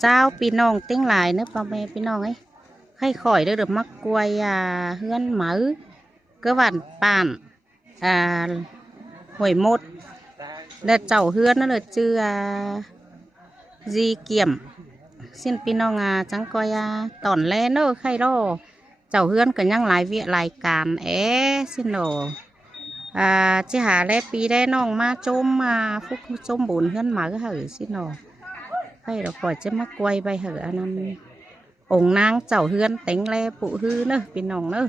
เจ้าพี่น้องเต็งหลายเนอะพ่อแม่พี่น้องไอ้ให้ข่อยเด้อเด้อมักกวยเฮือนหมือก็หวานป่านอ่าหวยมดเด้อเจ้าเฮือนนั่นเลยชื่อจีเกี่ยมสิ้นพี่น้องจังกอยตอนแรเนอะใครรอเจ้าเฮือนก็ยังหลายเวียหลายการสิ้นโนจะหาแลปีได้น้องมาจมมาฟุกจมบุญเฮือนหมาก็เหอะสิ้นโนให้เราปล่อยจะมากวยไปเหอะอันนั้นองค์นางเจ้าเฮือนเต็งแลปุฮือเนอะพี่น้องเนอะ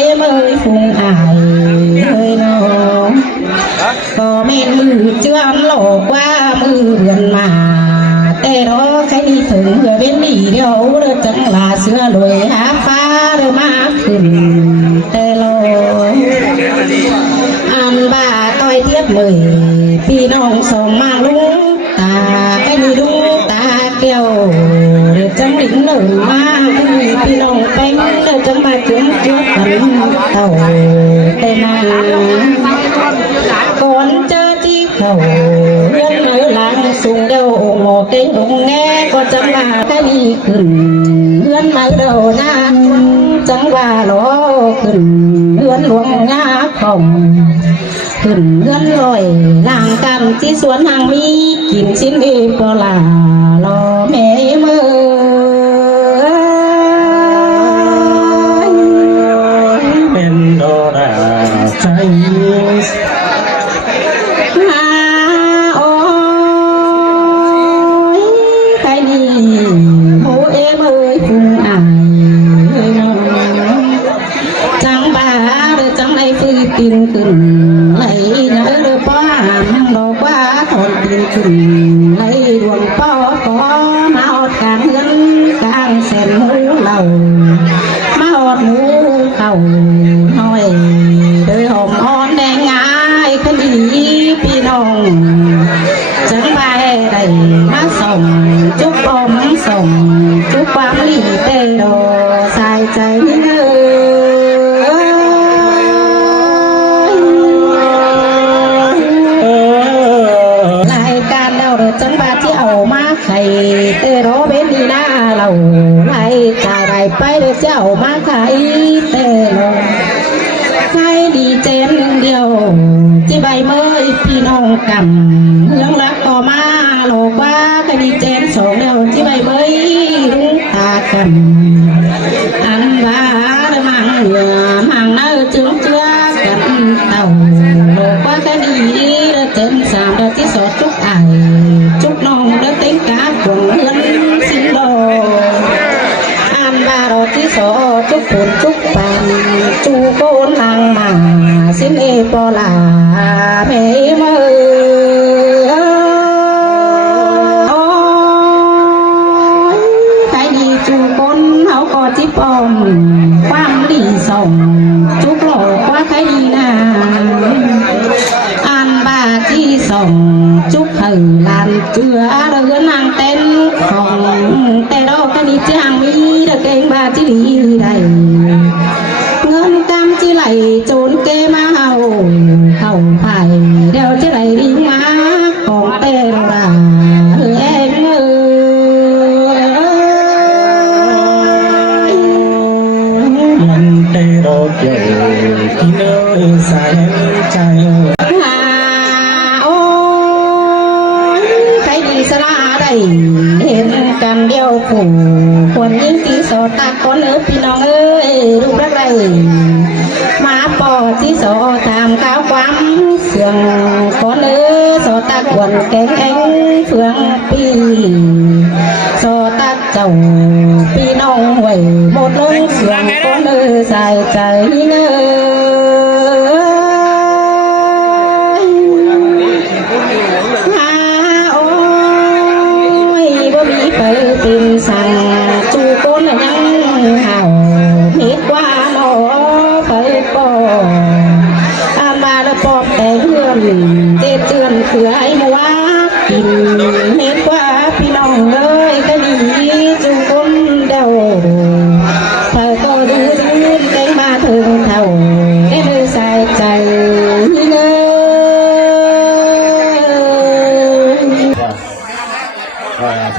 em ơi phùng ải ơi nó có men mưa chưa lộ qua mưa gần mà tê đó cái đi thử người bên đi đâu đó chẳng là xưa đuổi há phá đâu mà khừng tê lo ăn bà tôi tiếp mười pi nong sòng mang lúng ta cái đi đúng ta kêu để chẳng đỉnh nở mà pi nong bánh để chẳng bà kiếm trước tận tàu tê này con chơi chi khẩu nhân ở làng sùng đâu một cái ủng nghe con chẳng là cái gì khừng hươn ở đầu na chẳng là nó khừng hươn luồng ngã phòng khừng hươn rồi làng cam chi xuống hàng mi kiếm xin đi có là lo mẹ mơ bên đó là trái tin cừng lấy nhớ được có hàng đồ quá thôn tin cừng lấy ruộng có máu càng hương càng sen hú lầu máu hú khẩu nói đời hồng on đen ngái cái gì pi nong chẳng bay đầy má sòng chúc bom sòng chúc quám lì tê đồ sai trái chẳng ba chiếc ẩu má khầy tê đó bên đi na lầu lại trải đại bay được chiếc ẩu má khầy tê lầu khai đi chén điều chỉ bay mới phi nong cầm hướng lắc cò má lồ qua khai đi chén sổ điều chỉ bay mới đúng ta cầm ăn vả để mang nơi trứng chưa cầm tàu lồ qua cái đi trên sàn đã chỉ sổ chút ải chút non đã tính cá quần hương xin đồ ăn ba đồ chỉ sổ chút cuốn chút bàn chu côn làng mà xin ê bò là mẹ mơ cái gì chu côn háo có chỉ bom quam đi sòng chút lỗ qua cái đi nà ăn ba chi sòng chúc hừ làm chưa đỡ năng tên phòng tê đâu cái đi trang mỹ được kênh ba chi đi đầy ngân cam chi lại trốn kê má hầu hầu phải đeo chi lại đi má còn tê đâu là em ơi lần tê đâu trời khi nơi sai trai hiện cầm đeo phủ quần những tí sổ ta có nữ phi nong ơi lúc rất đây má bò tí sổ tham cao quắm sườn có nữ sổ ta quần kén anh phương pi sổ ta chầu phi nong huệ một lưng sườn có nữ dài trời nơi tìm sang chu côn là nhân hào biết qua nó phải bỏ ba đã bỏ té hương tê tươn cửa ai mua tìm biết qua phi nong ơi cái gì chu côn đâu phải có đứa cái ba thường thầu cái nơi sai chạy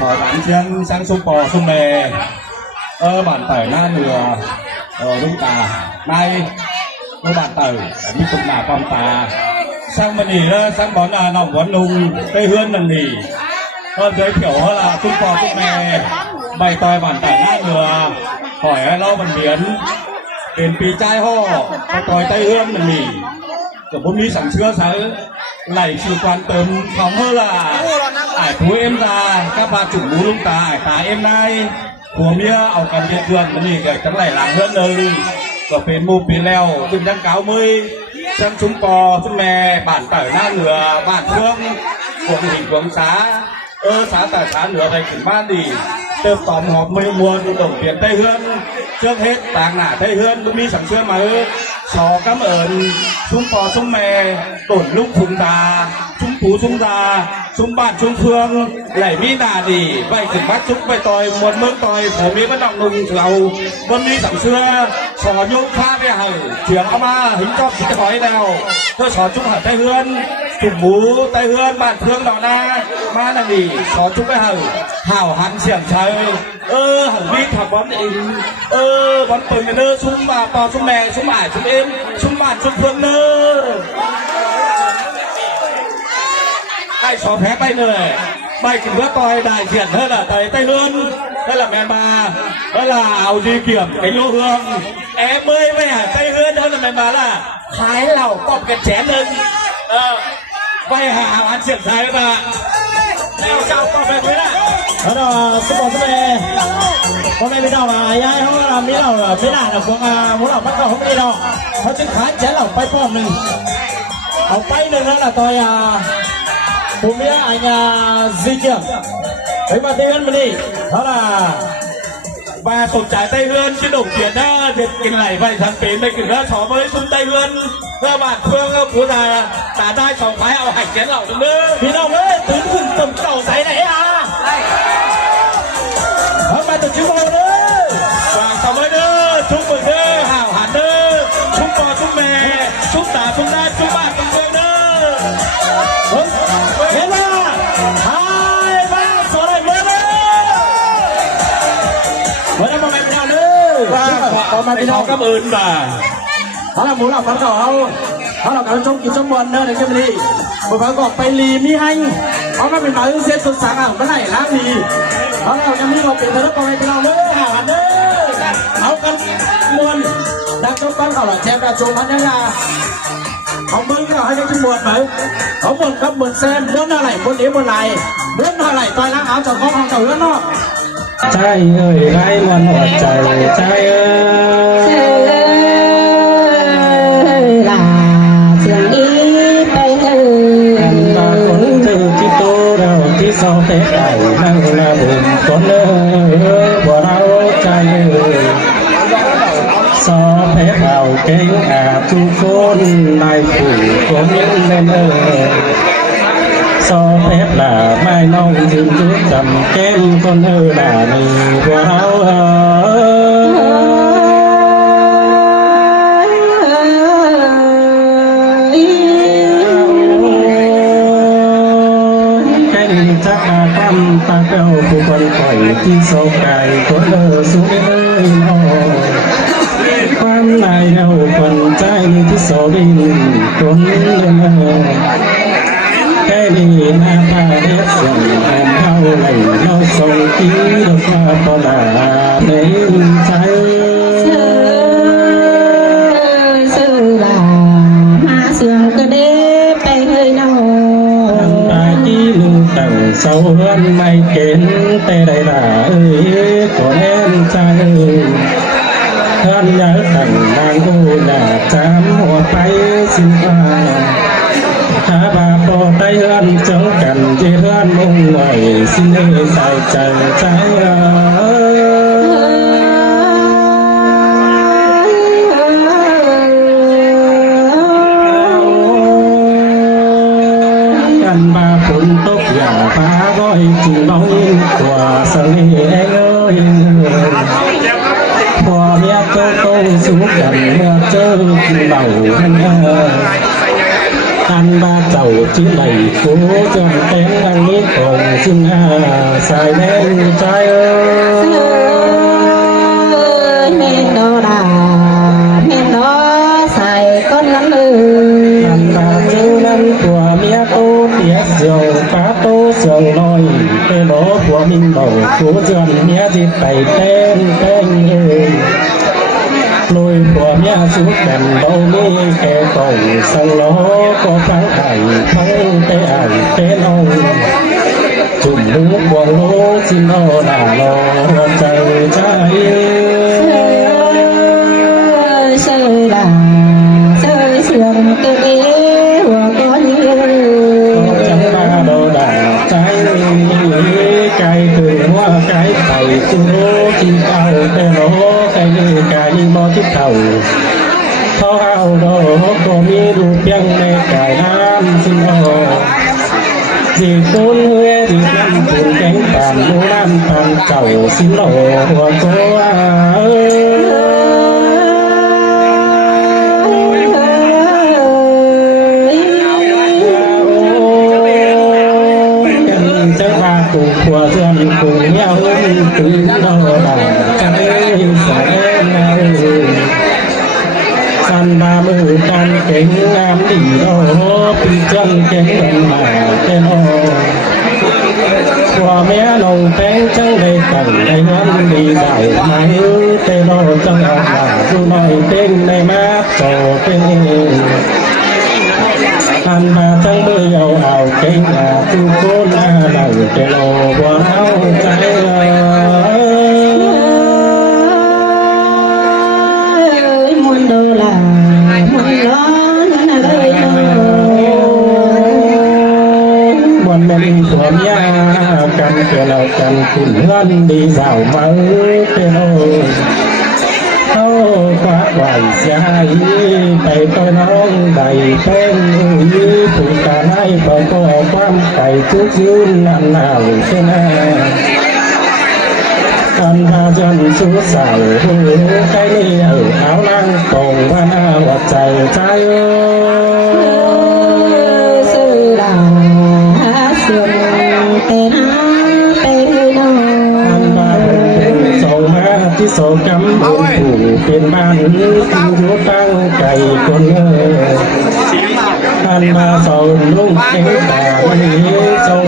phò tám chuyên sang sông bò sông bè bản tẩy na nửa đúng tà nay bản tẩy đi cùng là con tà sang bên nỉ sang bón là nòng bón lùng tây hương lần nỉ giới thiệu là sông bò sông bè bày tòi bản tẩy na nửa hỏi lo bằng biến đến pì trai ho tòi tây hương lần nỉ của bố mi sẵn chưa sáng lại sự quan tâm phóng hơn là ải phú em ra các bà chủ mũ lung ta ải tá em nay của mía ảo cần việt vườn mình để chẳng lại làm hơn nơi ก็เป็นหมู่ปีแล้วถึงยังเก่ามือซังชุมปอชุมแม่บ้านเต่อหน้าเหนือบ้านเพื่องกวงหินกวงสาสาแต่สาเหนือไปขึ้นบ้านดีเติมต่อมหอมมือมวนดูตรงเปลี่ยนไต้เฮือนเชือกเฮ็ดต่างหน้าไต้เฮือนมีสังเชื่อมาสอกำเอิญชุมปอชุมแม่ตุ่นลูกขุนตาชุมปูชุมตาชุมบ้านชุมเฟืองไหลมีนาดีไปขึ้นบ้านชุมไปต่อยมวนเมืองต่อยผมมีบ้านนองนุ่งเราบนมีสังเชื่อสอยุข้าไปให้เถียงเอามาหินจอบสิจะถอยแล้วเพื่อสอนชุมหัดไต้เฮือนจุ่มหมูไต้เฮือนบ้านเฟืองดอกนามานาดีสอนชุมไปให้ห่าวหันเสียงชัยหันวิ่งขับบอลอินบอลปืนกันเนอชุ่มบาปอชุ่มแมงชุ่มอ่ายชุ่มเอ็มชุ่มบาดชุ่มเฟืองเนอไอ้สอบแพ้ไปเลยไปกินเพื่อต่อยได้เขียนเท่าน่ะต่อยไต้เฮือนนั่นแหละแมนมานั่นแหละเอาดีเกียบไอ้โยเฮืองเมย์ไม่หาไต้เฮือนเท่านั้นแมนมาล่ะขายเหล้าป้อมกันแสนหนึ่งไปหาอันเสียงชัยมาแล้วเจ้าก็ไปไม่ได้แล้วสปอร์ตเมย์พ่อแม่พี่น้องยายเขาเรามีเราไม่ได้นะพวกพวกเราพักเขาไม่ได้หรอกเขาจึงขายแจกเราไปป้อมหนึ่งเอาไปหนึ่งแล้วล่ะต่อยผมเนี่ยไอ้ยาซิเกียไปมาเตือนมาดิเท่าไหร่มาสนใจไต้เฮือนชิดกเขียนหน้าเด็ดกินไหลไปทางปีนไปกินแล้วสอบไปซุ้มไต้เฮือนเพื่อบาดเพื่องแล้วผู้ใดตาได้สองไฟเอาหักเขียนเหล่าตรงนี้พี่น้องเอ้ยตื่นขึ้นตุ่มเก่าใส่ไหนทำไมต้องชิวเลยวางสมัยเด้อชุบมือเด้อห่าวหันเด้อชุบปอชุบแม่ชุบตาชุบได้ชุบบ้านชุบเมืองเด้อเห็นไหมหายบ้าสวยเลยเมื่อมาเป็นเราเลยมาพี่น้องก็อื่นบ่าเขาเราหมูเราฟังเขาเราการชมกิจชมบอลเนอในเกมนี้ประกอบไปลีมีให้เขาไม่เป็นหมายถึงเสียสุดสังอ่ะไม่ได้ล้างดีเขาเราจะมีเราเป็นเธอแล้วก็ไปเป็นเราเด้อหาเด้อเอากันมวนดักชมกันเขาหล่อแชมป์ราชวงศ์พันยาเขาเบิ้งเราให้ได้ชุมบอลไหมเขาบนกับเหมือนแซมบนอะไรบนเอ๋บนไหลบนอะไรต่อยล้างเอาจากของเต่าเลือดนอกใจเอ้ยไร้มันหัวใจใจเอ้ยลาเสียงอีไปเอ้ยอันบาคนเธอที่โตเราที่สอบเตะไก่นั่งละบุญคนเอ้ยบ่เราใจเอ้ยสอบเตะเราเก่งอาบทุกคนนายผู้คนเล่นเอ้ยสอบเพชรล่ะไม่น้องถึงจุดจำแก้มคนล่ะนี่พวกเราแค่นี้จะอาตั้มตาเป้าผู้คนปล่อยที่โศกไก่คนสุดเลยน้องความในเอาคนใจที่โศดินคนเล่นแค่นี้มาพาเด็กส่งแทนเท่าไหร่เราส่งที่เราฟ้าปลาในใจเสือลามาเสียงก็เด้ไปเลยน้องตาที่ลูกตั้งเสาเรือนไม่เก่งแต่ได้ด่าก็แน่นใจท่านอยากตั้งนางกูอยากจำหัวไปสิ้นฟ้าถ้าบาปไต้เฮือนจังกันที่เฮือนมุ่งไว้สิ้นใส่ใจใจกันบาฝนตกอย่าฟ้าร้อยจึงน้องกว่าสลีเอ้ยพอเมียโตโตสู้กันเมื่อเจอกินเหล้ากันอันบาเจ้าที่ไหลกูจนเป็นอันนี้คงจึงสายแน่นใจเมนโดดาเมนโดใส่ก้นนั้นเลยอันบาเจ้านั้นตัวเมียโตเปียเสียวป้าโตเสียงน้อยเป็นโลผัวมินเบากูจนเมียจิตไปเต้นลอยผัวเมียสุดกันเบามีแค่ต้องสั่งล้อก็ฟังไข่ฟังเตะไอเตะน้องจุ่มลูกบวงโลสินอหน้าลอใจใจเสื sườn kê hoa có như chẳng ba đồ đà trái cây từ hoa cái tàu tu chi cao tê lỗ cái mò chiếc tàu thao ao đồ có mi đủ piang mê cài nam xin hồ dì tôn huê dì năm cùng cánh bàn lũ nam toàn chầu xin lỗ hoa cô cùng của dân cùng nhau từ đó là cái sẽ nào san ba mươi can kính nam đi đóពីchân kính gần mà tên ô qua mé nồng té trắng đầy tầng đầy ngắm đi dài mãi tên ô trong áo là du nói tên đầy mát trò tên anh màทั้งมือเอาเก่งทุกคนหลังเตโลบัวเอาใจมุนโดลามุนร้อนเลยบนเป็นสวนยากันเกลากันขึ้นเงินดีสาวมาเตโลเขาคว้าไหวเสียไปตัวน้องใดเป็นผู้การให้เขาก็ความไก่ทุกยืนนานหนาวเช่นนั้นกันพาจนสู้สาวหูใกล้เอานั่งตรงว่าหน้าวัดใจใจสื่อดาเสื่อมเต็นนอันมาเป็นโซมาที่โซกำบุญผู้เป็นบ้านอยู่ตั้งใจคนอันมาสอนลุงเอ็งตาวันนี้ทรง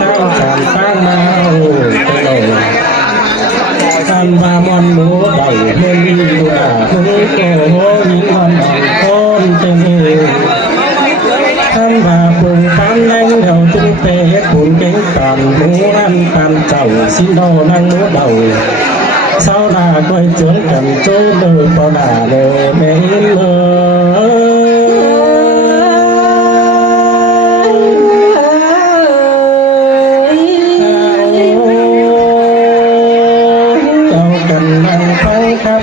ตั้งสามตั้งมาตลอดอันมามอนหมูใดเมื่อมีดูด่าผู้โกโหยิ่งมันคนเต็มท่านมาปุ่งปันแรงเดาตุ้งเตะปุ่งเก่งตามหมูนั่นตามเจ้าสิโนนั่งหมูเดาเศร้าหน้าก้อยเจือนกันโจ้เลยพอหน้าเลยไม่เลย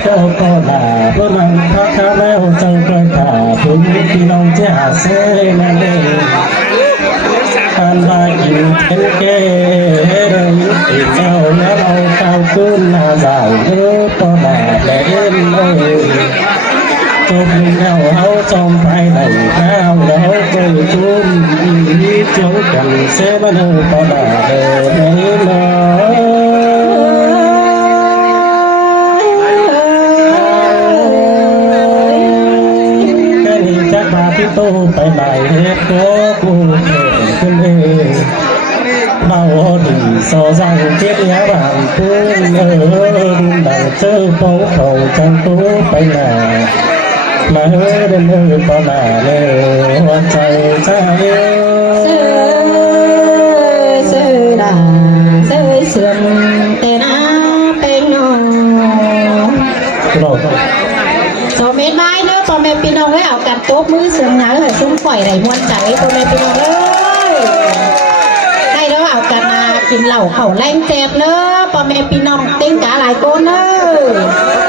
เจ้าก็ด่าเพื่อมันพักข้าแล้วจังก็ด่าถึงพี่น้องจะเสนั่นเองการบากินเห็นเกเดินอีกเจ้าแล้วเราเก้าขึ้นหน้าสาวเลือก็ด่าแหลมเลยจบแล้วเขาจอมไปไหนข้าวแล้วก็ทุ่มเจ้ากันเสมันก็ด่าเลยไม่เลยที่โตไปไหนเก็กูเห็นคนเองเบาดีโซซังเจ็บยาบางพื้นดังเจอโป้เขาจังตู้ไปไหนมาเดินปอหน้าเลยหัวใจใจสื่อดาเสื่อมเต็นเป็นนอนโซเมตไม้เนอะพ่อแม่พี่น้องเลยเอากันโต๊ะมือเสื่อมหนาเลยซุ้มปล่อยไหลมวนใจพ่อแม่พี่น้องเลยให้เราเอากันมากินเหล้าเข่าแรงเจ็บเนอะพ่อแม่พี่น้องติ้งกาหลายคนเนอะ